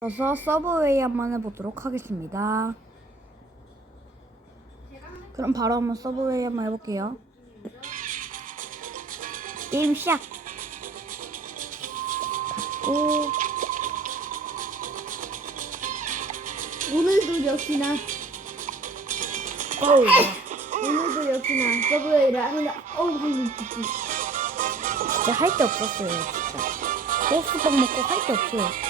그래서 서브웨이 한번 해보도록 하겠습니다. 그럼 바로 한번 서브웨이 한번 해볼게요. 게임 시작! 닫고, 오늘도 역시나 고! 오늘도 역시나 서브웨이를 하느라 어우 진짜 할 게 없었어요, 진짜. 호스밥 먹고 할 게 없어요.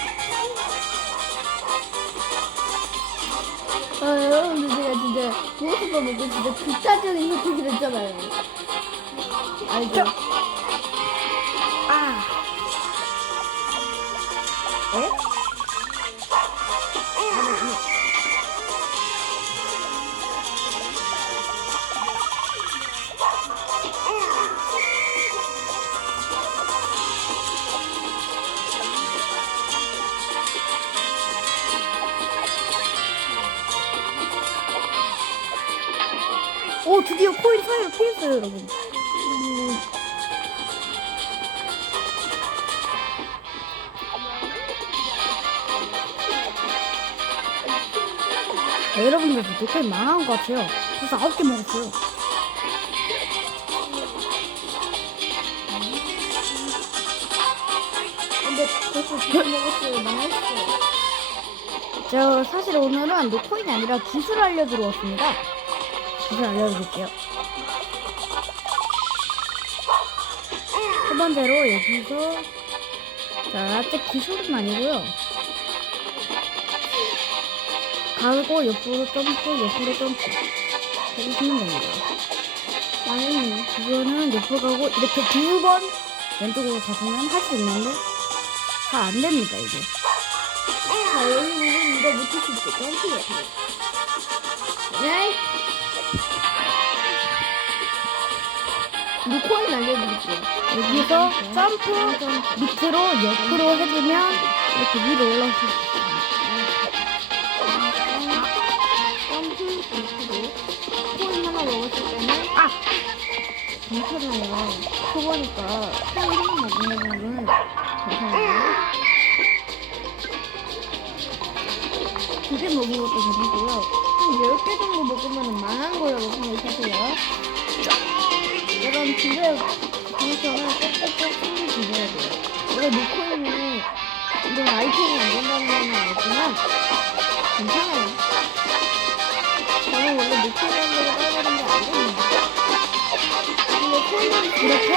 아 여러분들 제가 진짜 무엇을 먹고 진짜 극단적인 선택을 했잖아요 알죠? 아! 에? 드디어 코인 사이로 피했어요, 여러분. 음. 아, 여러분들도 녹화이 망한 것 같아요. 그래서 아홉 개 먹었어요. 근데 벌써 두개 먹었어요 망했어요 저 사실 오늘은 노코인이 아니라 기술 알려주러 왔습니다. 기술 알려드릴게요. 첫 번째로 여기서 자, 아직 기술은 아니고요. 가고 옆으로 점프, 옆으로 점프 해주시면 됩니다. 망했네 이거는 옆으로 가고 이렇게 두 번 왼쪽으로 가시면 할 수 있는데 잘 안 됩니다 이게. 자 여기 보면 이거 못할 수 있어 점프 같은 네? 코인 알려드릴게요 여기서 점프 밑으로 옆으로 해주면 이렇게 위로 올라올 수 있어요. 점프 밑으로 코인 하나 먹었을 때는 아! 괜찮아요 초보니까 코인 하나 거는 괜찮아요 두개 먹은 것도 괜찮고요 한 10개 정도 먹으면 망한 거라고 생각하세요 이런 두개 중에서는 꼭꼭꼭 챙겨 주셔야 돼요. 원래 노코인은 이런 아이템이 안 된다는 건 알지만 괜찮아요. 저는 원래 노코인으로 따라가는 게 아니거든요. 근데 코인은 이렇게?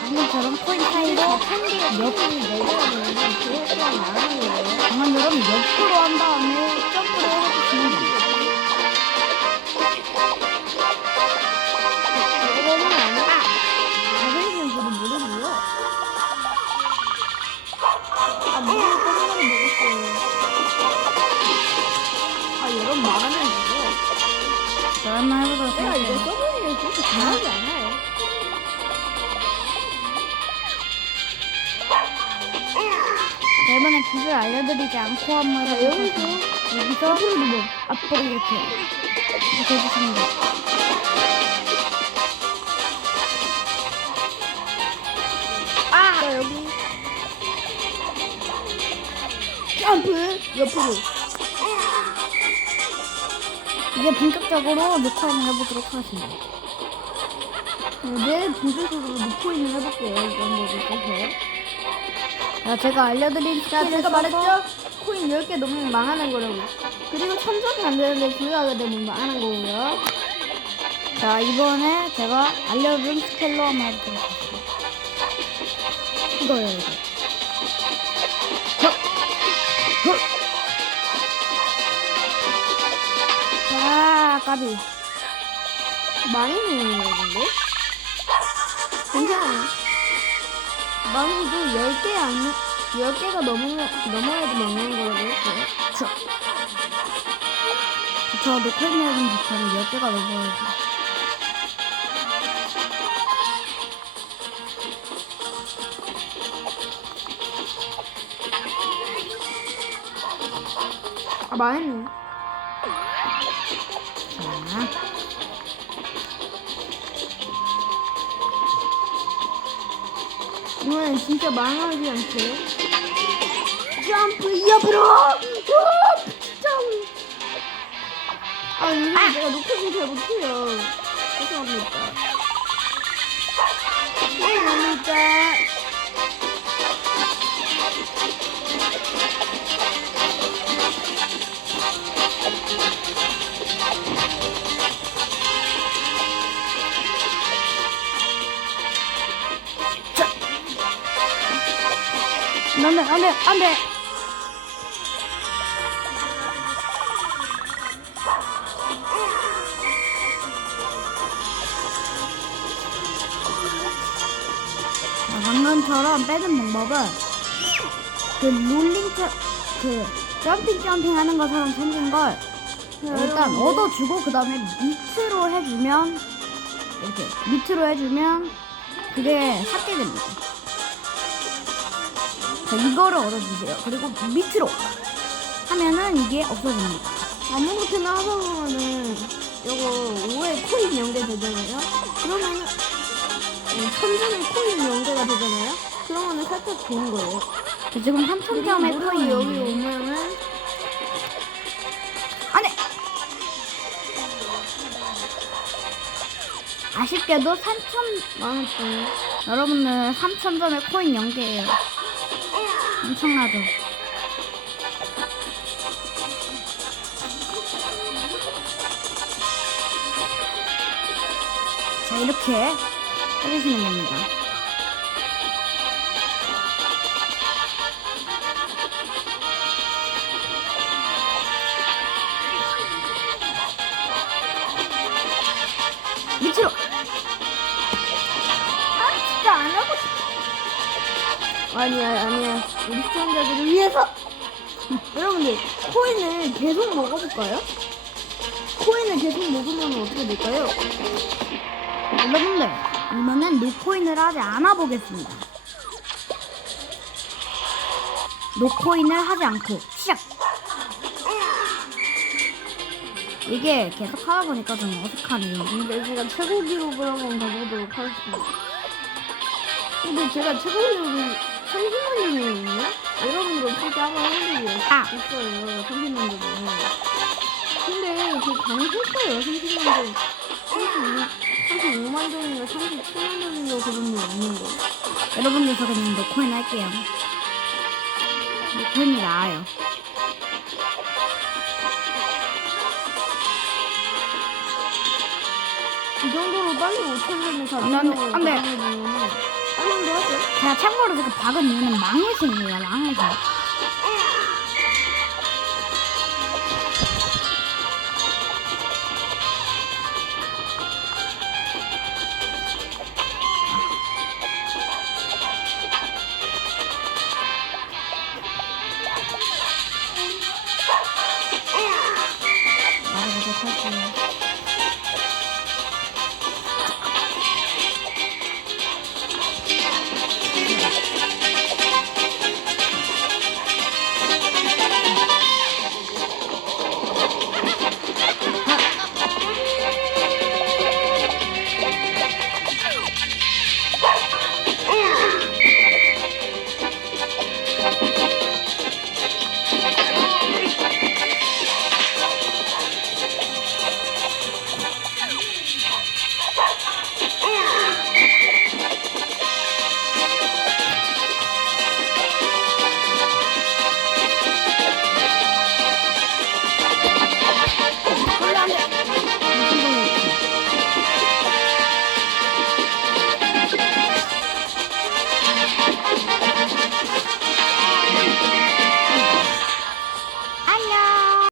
방금처럼 코인 사이로 옆 내려야 되는데 그럴 때만 망하는 거예요. 방금처럼 옆으로 한 다음에 점 아 물을 여러분 말하면 이거 자, 한번 해보도록 내가 이거 할게요. 써보니까 그렇게 잘하지 않아요 자, 이번엔 기술 알려드리지 않고 자 해보도록 여기서 할게요. 여기서 앞으로 누워 앞으로 이렇게 이렇게 해주시면 돼요. 아! 자 여기 점프 옆으로 이제 본격적으로 녹화를 해보도록 하겠습니다. 내 분수술로 루코인을 해볼게요 이런 거를 써서 자, 제가 알려드린 자, 스킬을 제가 말했죠? 코인 10개 넘으면 망하는 거라고. 그리고 천점이 안 되는데 부여하게 되면 망하는 거고요. 자, 이번에 제가 알려준 스킬로 한번 해보도록 하겠습니다. 이거예요, 이거. 까비. 망했네요, 근데. 괜찮아요. 망해도 10개 안, 10개가 넘으면, 넘어야지 망하는 거라고 했어요. 그쵸. 그쵸, 내는 부터는 10개가 넘어야지. 아, 망했 진짜 망하지 않게. 점프 옆으로 오! 점프 아 요즘 아. 내가 녹화를 잘 못해요. 죄송합니다. 네, 죄송합니다. 안돼 안돼 안돼. 자, 방금처럼 빼는 방법은 그 롤링 차, 그 점핑 점핑 하는 것처럼 생긴 걸 일단 얻어주고 그 다음에 밑으로 해주면 이렇게 밑으로 해주면 그게 삭제됩니다. 자, 이거를 얻어주세요. 그리고 밑으로 하면은 이게 없어집니다. 아무렇게나 하다 보면은 이거 5에 코인 연계되잖아요. 그러면은 어, 천점에 코인 연계가 되잖아요. 그러면은 살짝 좋은 거예요. 자, 지금 3,000점의 무료로 코인이 여기 오면은 안돼. 아쉽게도 3,000 많았어요. 여러분들 3,000점의 코인 연계예요. 엄청나죠? 자, 이렇게 해주시면 됩니다. 아니야 아니야 우리 시청자들을 위해서 여러분들 코인을 계속 먹어볼까요? 코인을 계속 먹으면 어떻게 될까요? 여러분들, 이번엔 노코인을 하지 않아 보겠습니다. 노코인을 하지 않고 시작! 이게 계속 하다 보니까 좀 어색하네요. 근데 제가 최고 기록을 한번 가보도록 하겠습니다. 근데 제가 최고 기록이 30만 점이거든요? 여러분들 없을 때 한번 해보세요. 아. 있어요, 30만 점이. 근데 그 강했어요, 30만 점. 32, 35만 점인가 37만 점인가 그 정도 없는데. 여러분들 저 그냥 노코인 할게요. 노코인이 나아요. 이 정도로 빨리 5천점을 안 돼, 안 돼. 제가 참고로 제가 박은 이유는 망해서입니다. 망해서.